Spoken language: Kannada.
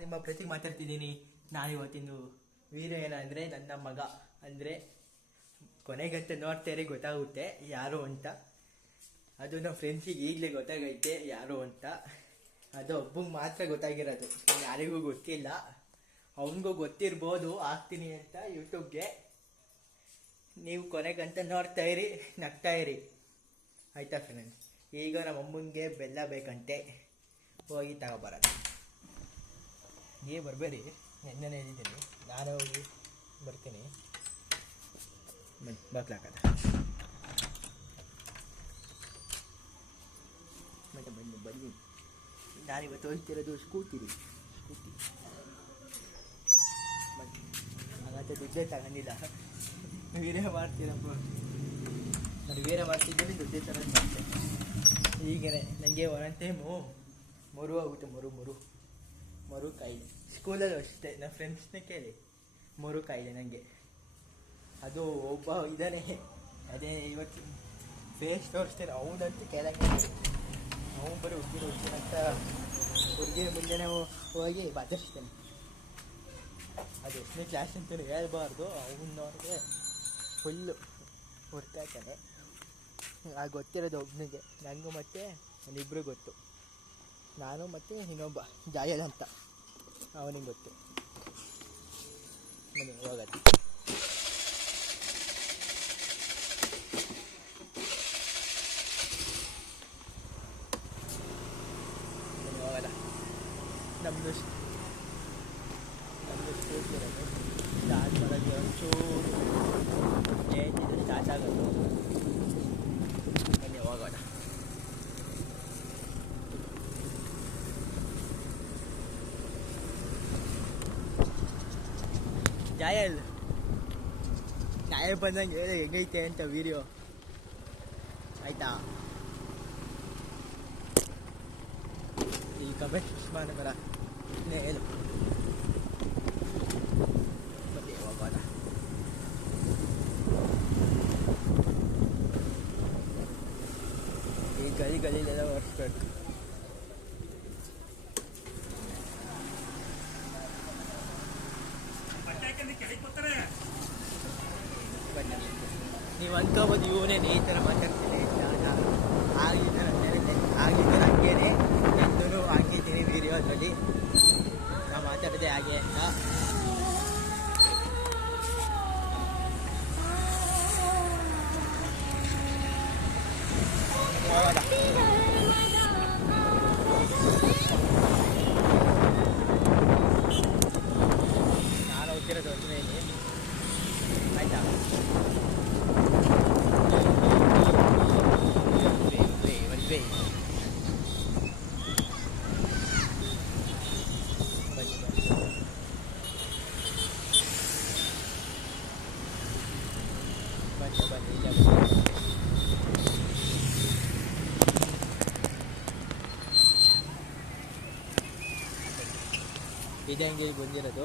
ನಿಮ್ಮ ಪ್ರತಿ ಮಾತಾಡ್ತಿದ್ದೀನಿ. ನಾನು ಇವತ್ತಿನ ವೀರ ಏನಂದರೆ ನನ್ನ ಮಗ. ಅಂದರೆ ಕೊನೆಗಂತ ನೋಡ್ತಾರೆ ಗೊತ್ತಾಗುತ್ತೆ ಯಾರು ಅಂತ. ಅದು ನಮ್ಮ ಫ್ರೆಂಡ್ಸಿಗೆ ಈಗಲೇ ಗೊತ್ತಾಗೈತೆ ಯಾರು ಅಂತ. ಅದು ಒಬ್ಬಂಗೆ ಮಾತ್ರ ಗೊತ್ತಾಗಿರೋದು. ಯಾರಿಗೂ ಗೊತ್ತಿಲ್ಲ. ಅವನಿಗೂ ಗೊತ್ತಿರ್ಬೋದು ಆಗ್ತೀನಿ ಅಂತ ಯೂಟ್ಯೂಬ್ಗೆ. ನೀವು ಕೊನೆಗಂತ ನೋಡ್ತಾ ಇರಿ, ನಗ್ತಾ ಇರಿ. ಆಯ್ತಾ ಫ್ರೆಂಡ್ಸ್ ಈಗ ನಮ್ಮ ಅಮ್ಮನಿಗೆ ಬೆಲ್ಲ ಬೇಕಂತೆ. ಹೋಗಿ ತಗೊಬರೋದು. ಏ ಬರಬೇಡಿ. ನೆನ್ನೆನೇ ಹೇಳಿದ್ದೀನಿ ನಾನು ಹೋಗಿ ಬರ್ತೀನಿ. ಬನ್ನಿ ಬಾಕ್ಲಾಕದ ಮತ್ತೆ ಬನ್ನಿ ಬನ್ನಿ. ನಾನಿವತ್ತು ಹೋಗ್ತಿರೋದು ಸ್ಕೂತಿರಿ ಸ್ಕೂಟಿ ಹಾಗಾದರೆ ದುಡ್ಡೇ ತಗೊಂಡಿಲ್ಲ. ವೀರೇ ಮಾಡ್ತೀರಪ್ಪ. ನಾನು ವೀರ ಮಾಡ್ತಿದ್ದೀನಿ, ದುಡ್ಡೇ ತಗೊಂಡು ಮಾಡ್ತೇನೆ. ಈಗೇನೆ ನನಗೆ ಒಂದೊಂದು ಟೈಮು ಮರು ಆಗುತ್ತೆ, ಮರು ಮರು. ಮರು ಕಾಯಿಲೆ ಸ್ಕೂಲಲ್ಲೂ ಅಷ್ಟೇ ನನ್ನ ಫ್ರೆಂಡ್ಸ್ನೇ ಕೇಳಿ ಮರು ಕಾಯಿಲೆ ನನಗೆ ಅದು ಒಬ್ಬ ಇದ್ದಾನೆ ಅದೇ ಇವತ್ತು ಫೇಸ್ ತೋರಿಸ್ತೇನೆ ಅವನಂತೂ ಕೆಳಗೆ ಅವನು ಬರೀ ಹುಡುಗಿರು ಹುಡುಗಿರು ಅಂತ ಹುಡುಗಿರ ಮುಂದೆನೇ ಹೋಗಿ ಬದಲಿಸ್ತೇನೆ ಅದು ಎಷ್ಟನೇ ಕ್ಲಾಸ್ ಅಂತಲೂ ಹೇಳಬಾರ್ದು ಅವನವ್ರಿಗೆ ಫುಲ್ಲು ಹೊಡ್ತಾ ಇರ್ತಾನೆ ಆ ಗೊತ್ತಿರೋದು ಒಬ್ಬನಿಗೆ ನನಗೂ ಮತ್ತೆ ಒಂದಿಬ್ಬರು ಗೊತ್ತು ನಾನು ಮತ್ತು ಇನ್ನೊಬ್ಬ ಜಾಯಲ್ ಅಂತ ಅವನಿಗೆ ಗೊತ್ತು ಬನ್ನಿ ಹೋಗತ್ತೆ ಬನ್ನಿ ಹೋಗಲ್ಲ ನಮ್ಮದು ನಮ್ಮದು ಸ್ಕೂಟಿ ಇರೋದು ಸ್ಟಾರ್ಟ್ ಮಾಡೋದು ಒಂಚೂರು ಏನಿದೆ ಸ್ಟಾರ್ಟ್ ಆಗೋದು ಜಾಯಲ್ ನಾಳೆ ಬಂದಂಗೆ ಹೇಳಿ ಹೆಂಗೈತೆ ಅಂತ ವಿಡಿಯೋ ಆಯ್ತಾ ಈ ಕಮೆಂಟ್ ಮಾಡಿ ಬರ ಹೇಳು ಬನ್ನಿ ಹೋಗೋಣ ಈ ಗಲಿ ಗಲಿಲೆಲ್ಲ ಒರೆಸ್ಬೇಕು ನೀವು ಅನ್ಕೋಬೋದು ಇವನೇ ಈ ಥರ ಮಾತಾಡ್ತೀನಿ ಅಂತ. ಬನ್ನಿ, ಇಲ್ಲೇ ಬಂದಿರೋದು